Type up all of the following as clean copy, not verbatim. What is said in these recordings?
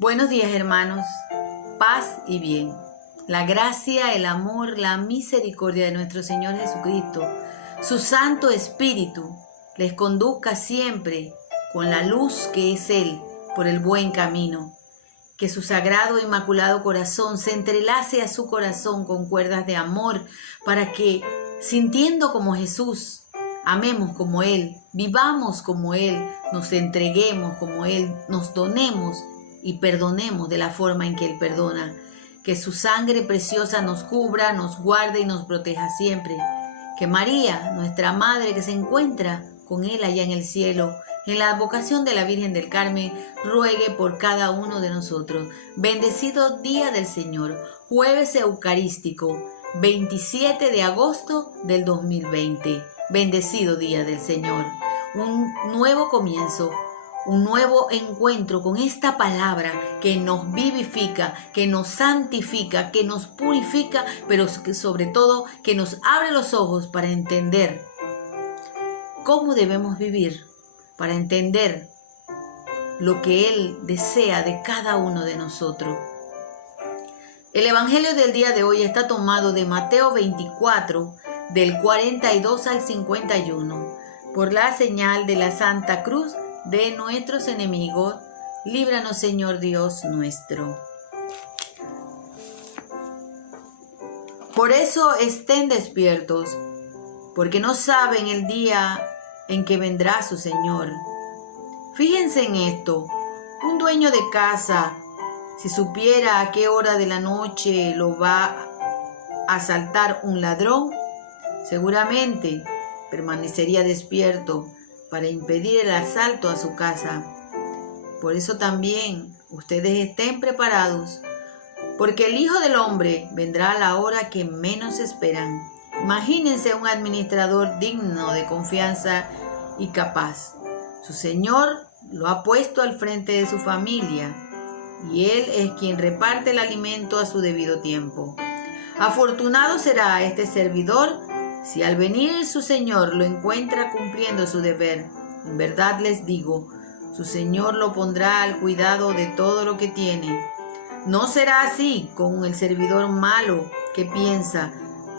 Buenos días, hermanos, paz y bien. La gracia, el amor, la misericordia de nuestro Señor Jesucristo, su Santo Espíritu, les conduzca siempre con la luz que es Él por el buen camino. Que su sagrado e inmaculado corazón se entrelace a su corazón con cuerdas de amor para que, sintiendo como Jesús, amemos como Él, vivamos como Él, nos entreguemos como Él, nos donemos y perdonemos de la forma en que Él perdona. Que su sangre preciosa nos cubra, nos guarde y nos proteja siempre. Que María, nuestra Madre que se encuentra con Él allá en el cielo, en la advocación de la Virgen del Carmen, ruegue por cada uno de nosotros. Bendecido día del Señor, jueves eucarístico, 27 de agosto del 2020. Bendecido día del Señor. Un nuevo comienzo, un nuevo encuentro con esta palabra que nos vivifica, que nos santifica, que nos purifica, pero que sobre todo que nos abre los ojos para entender cómo debemos vivir, para entender lo que Él desea de cada uno de nosotros. El Evangelio del día de hoy está tomado de Mateo 24, del 42 al 51. Por la señal de la Santa Cruz de nuestros enemigos, líbranos, Señor Dios nuestro. Por eso estén despiertos, porque no saben el día en que vendrá su Señor. Fíjense en esto: un dueño de casa, si supiera a qué hora de la noche lo va a asaltar un ladrón, seguramente permanecería despierto para impedir el asalto a su casa. Por eso también ustedes estén preparados, porque el Hijo del Hombre vendrá a la hora que menos esperan. Imagínense un administrador digno de confianza y capaz. Su Señor lo ha puesto al frente de su familia y Él es quien reparte el alimento a su debido tiempo. Afortunado será este servidor si al venir su Señor lo encuentra cumpliendo su deber. En verdad les digo, su Señor lo pondrá al cuidado de todo lo que tiene. No será así con el servidor malo que piensa: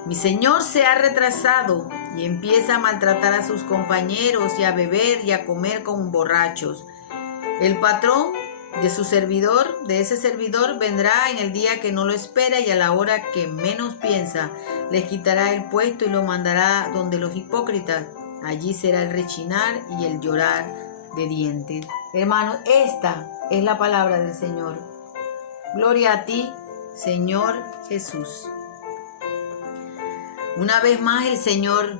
mi Señor se ha retrasado, y empieza a maltratar a sus compañeros y a beber y a comer con borrachos. El patrón de su servidor, de ese servidor, vendrá en el día que no lo espera y a la hora que menos piensa. Les quitará el puesto y lo mandará donde los hipócritas. Allí será el rechinar y el llorar de dientes. Hermanos, esta es la palabra del Señor. Gloria a ti, Señor Jesús. Una vez más el Señor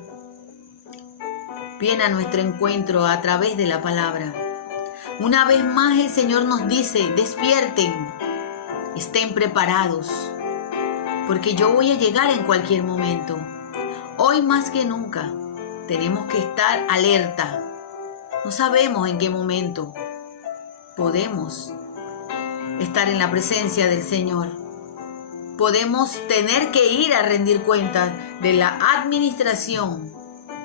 viene a nuestro encuentro a través de la palabra. Una vez más el Señor nos dice: despierten, estén preparados, porque yo voy a llegar en cualquier momento. Hoy más que nunca tenemos que estar alerta. No sabemos en qué momento podemos estar en la presencia del Señor. Podemos tener que ir a rendir cuentas de la administración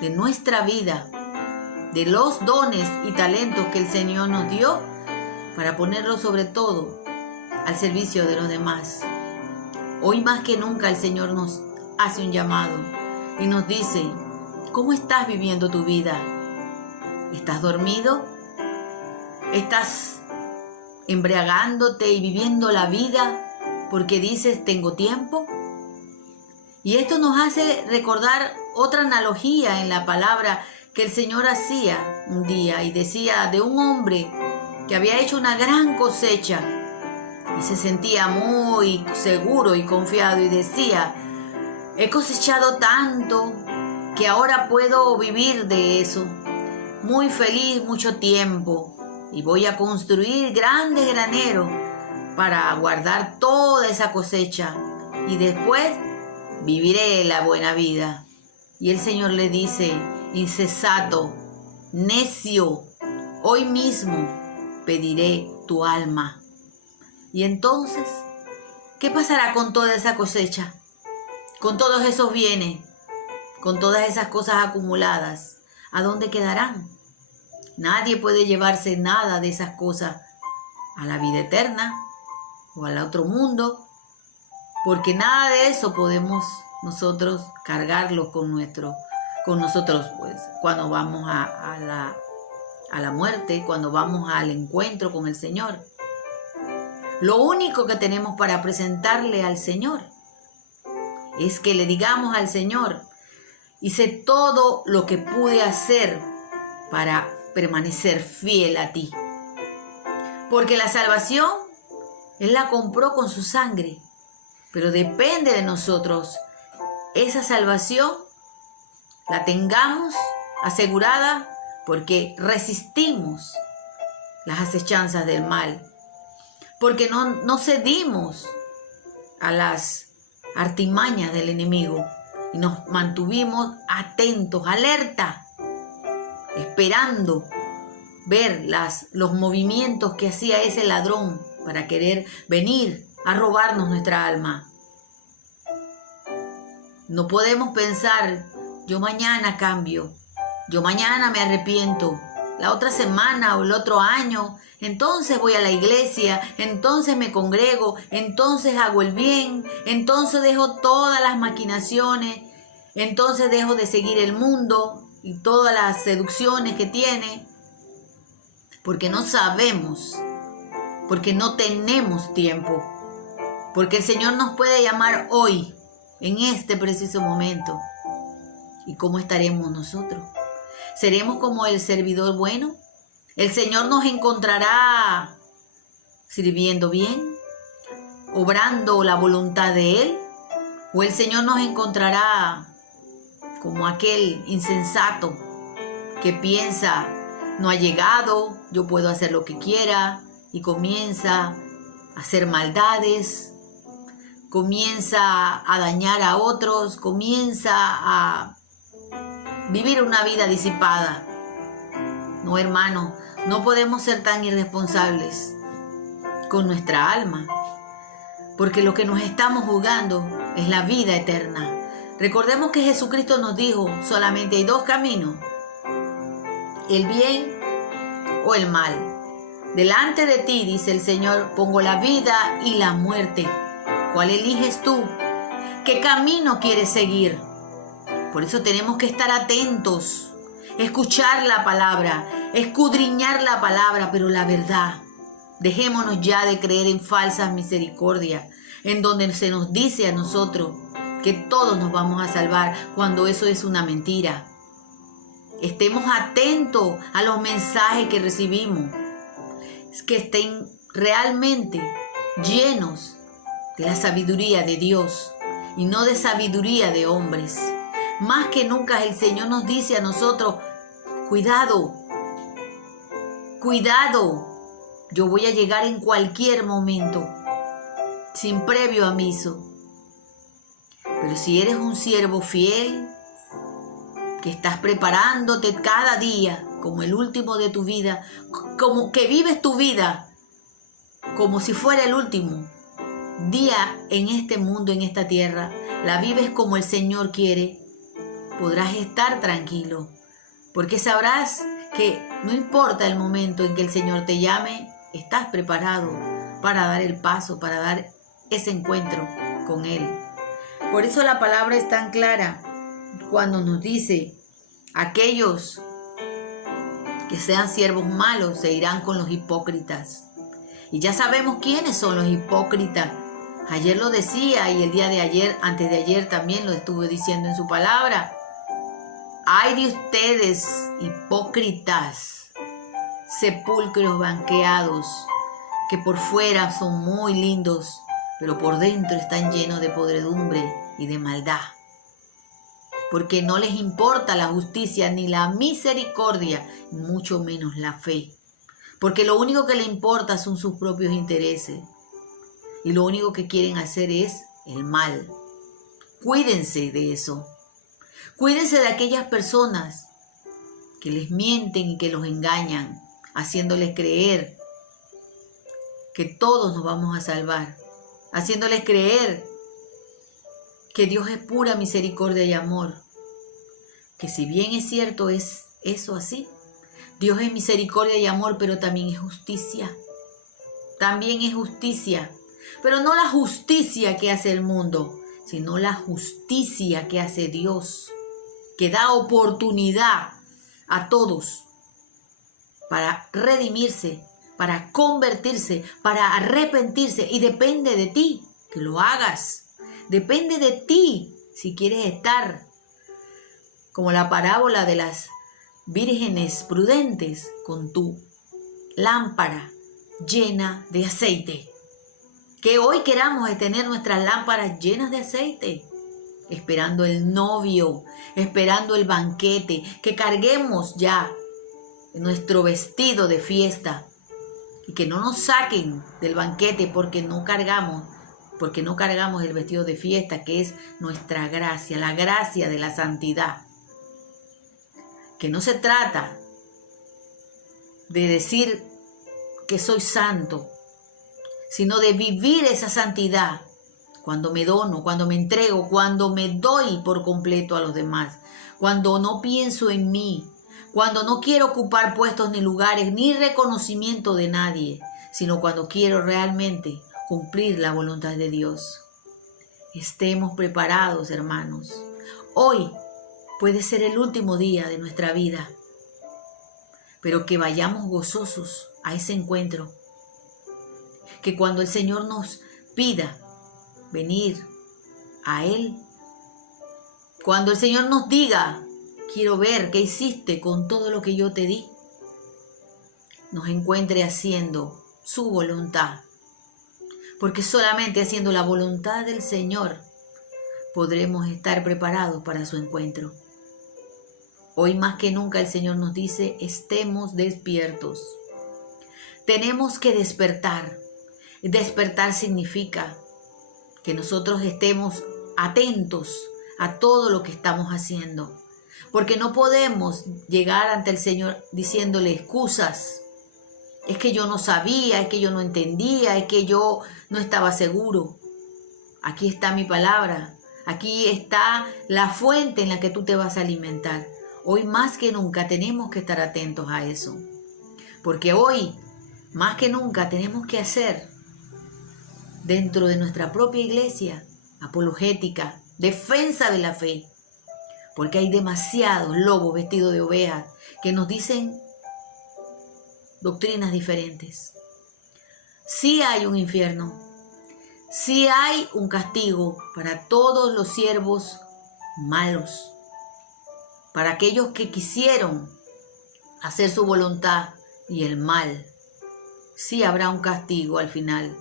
de nuestra vida, de los dones y talentos que el Señor nos dio, para ponerlos sobre todo al servicio de los demás. Hoy más que nunca el Señor nos hace un llamado y nos dice: ¿cómo estás viviendo tu vida? ¿Estás dormido? ¿Estás embriagándote y viviendo la vida porque dices tengo tiempo? Y esto nos hace recordar otra analogía en la palabra que el Señor hacía un día, y decía de un hombre que había hecho una gran cosecha y se sentía muy seguro y confiado y decía: he cosechado tanto que ahora puedo vivir de eso, muy feliz mucho tiempo, y voy a construir grandes graneros para guardar toda esa cosecha y después viviré la buena vida. Y el Señor le dice: insensato, necio, hoy mismo pediré tu alma. Y entonces, ¿qué pasará con toda esa cosecha? Con todos esos bienes, con todas esas cosas acumuladas, ¿a dónde quedarán? Nadie puede llevarse nada de esas cosas a la vida eterna o al otro mundo, porque nada de eso podemos nosotros cargarlo con nosotros, pues, cuando vamos a la muerte, cuando vamos al encuentro con el Señor. Lo único que tenemos para presentarle al Señor es que le digamos al Señor: hice todo lo que pude hacer para permanecer fiel a ti. Porque la salvación Él la compró con su sangre, pero depende de nosotros esa salvación la tengamos asegurada, porque resistimos las acechanzas del mal, porque no cedimos a las artimañas del enemigo y nos mantuvimos atentos, alerta, esperando ver los movimientos que hacía ese ladrón para querer venir a robarnos nuestra alma. No podemos pensar: yo mañana cambio, yo mañana me arrepiento, la otra semana o el otro año, entonces voy a la iglesia, entonces me congrego, entonces hago el bien, entonces dejo todas las maquinaciones, entonces dejo de seguir el mundo y todas las seducciones que tiene, porque no sabemos, porque no tenemos tiempo, porque el Señor nos puede llamar hoy, en este preciso momento. ¿Y cómo estaremos nosotros? ¿Seremos como el servidor bueno? ¿El Señor nos encontrará sirviendo bien, obrando la voluntad de Él? ¿O el Señor nos encontrará como aquel insensato que piensa: no ha llegado, yo puedo hacer lo que quiera, y comienza a hacer maldades, comienza a dañar a otros, comienza a vivir una vida disipada? No, hermano, no podemos ser tan irresponsables con nuestra alma, porque lo que nos estamos jugando es la vida eterna. Recordemos que Jesucristo nos dijo: solamente hay dos caminos, el bien o el mal. Delante de ti, dice el Señor, pongo la vida y la muerte. ¿Cuál eliges tú? ¿Qué camino quieres seguir? Por eso tenemos que estar atentos, escuchar la palabra, escudriñar la palabra, pero la verdad. Dejémonos ya de creer en falsas misericordias, en donde se nos dice a nosotros que todos nos vamos a salvar, cuando eso es una mentira. Estemos atentos a los mensajes que recibimos, que estén realmente llenos de la sabiduría de Dios y no de sabiduría de hombres. Más que nunca el Señor nos dice a nosotros: cuidado, cuidado, yo voy a llegar en cualquier momento, sin previo aviso. Pero si eres un siervo fiel, que estás preparándote cada día como el último de tu vida, como que vives tu vida como si fuera el último día en este mundo, en esta tierra, la vives como el Señor quiere, podrás estar tranquilo, porque sabrás que no importa el momento en que el Señor te llame, estás preparado para dar el paso, para dar ese encuentro con Él. Por eso la palabra es tan clara cuando nos dice: aquellos que sean siervos malos se irán con los hipócritas. Y ya sabemos quiénes son los hipócritas. Ayer lo decía, y el día de ayer, antes de ayer también lo estuve diciendo en su palabra. Ay de ustedes, hipócritas, sepulcros blanqueados, que por fuera son muy lindos, pero por dentro están llenos de podredumbre y de maldad. Porque no les importa la justicia ni la misericordia, mucho menos la fe. Porque lo único que les importa son sus propios intereses. Y lo único que quieren hacer es el mal. Cuídense de eso. Cuídense de aquellas personas que les mienten y que los engañan, haciéndoles creer que todos nos vamos a salvar, haciéndoles creer que Dios es pura misericordia y amor. Que si bien es cierto, es eso así. Dios es misericordia y amor, pero también es justicia. también es justicia, pero no la justicia que hace el mundo, sino la justicia que hace Dios, que da oportunidad a todos para redimirse, para convertirse, para arrepentirse, y depende de ti que lo hagas. Depende de ti si quieres estar como la parábola de las vírgenes prudentes con tu lámpara llena de aceite. Que hoy queramos tener nuestras lámparas llenas de aceite, esperando el novio, esperando el banquete, que carguemos ya nuestro vestido de fiesta y que no nos saquen del banquete porque no cargamos el vestido de fiesta, que es nuestra gracia, la gracia de la santidad. Que no se trata de decir que soy santo, sino de vivir esa santidad cuando me dono, cuando me entrego, cuando me doy por completo a los demás, cuando no pienso en mí, cuando no quiero ocupar puestos ni lugares ni reconocimiento de nadie, sino cuando quiero realmente cumplir la voluntad de Dios. Estemos preparados, hermanos. Hoy puede ser el último día de nuestra vida, pero que vayamos gozosos a ese encuentro. Que cuando el Señor nos pida venir a Él, cuando el Señor nos diga, quiero ver qué hiciste con todo lo que yo te di, nos encuentre haciendo su voluntad. Porque solamente haciendo la voluntad del Señor podremos estar preparados para su encuentro. Hoy más que nunca el Señor nos dice, estemos despiertos. Tenemos que despertar. Despertar significa que nosotros estemos atentos a todo lo que estamos haciendo. Porque no podemos llegar ante el Señor diciéndole excusas. Es que yo no sabía, es que yo no entendía, es que yo no estaba seguro. Aquí está mi palabra. Aquí está la fuente en la que tú te vas a alimentar. Hoy más que nunca tenemos que estar atentos a eso. Porque hoy más que nunca tenemos que hacer dentro de nuestra propia iglesia apologética, defensa de la fe. Porque hay demasiados lobos vestidos de ovejas que nos dicen doctrinas diferentes. Sí hay un infierno, sí hay un castigo para todos los siervos malos, para aquellos que quisieron hacer su voluntad y el mal. Sí habrá un castigo al final.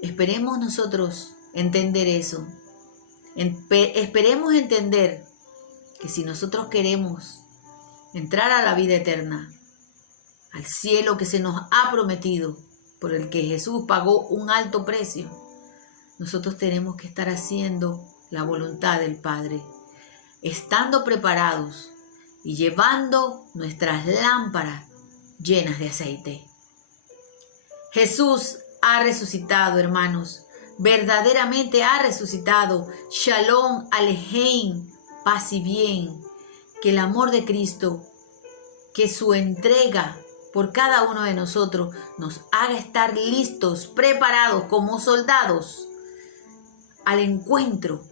Esperemos nosotros entender eso. Esperemos entender que si nosotros queremos entrar a la vida eterna, al cielo que se nos ha prometido, por el que Jesús pagó un alto precio, nosotros tenemos que estar haciendo la voluntad del Padre, estando preparados y llevando nuestras lámparas llenas de aceite. Jesús ha resucitado, hermanos. Verdaderamente ha resucitado. Shalom Alejem, paz y bien. Que el amor de Cristo, que su entrega por cada uno de nosotros nos haga estar listos, preparados como soldados al encuentro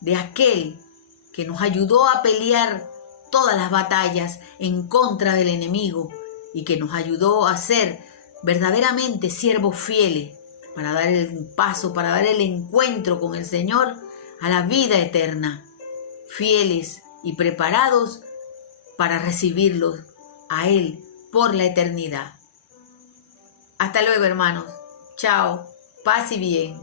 de aquel que nos ayudó a pelear todas las batallas en contra del enemigo y que nos ayudó a ser verdaderamente siervos fieles para dar el paso, para dar el encuentro con el Señor a la vida eterna, fieles y preparados para recibirlos a Él por la eternidad. Hasta luego, hermanos. Chao. Paz y bien.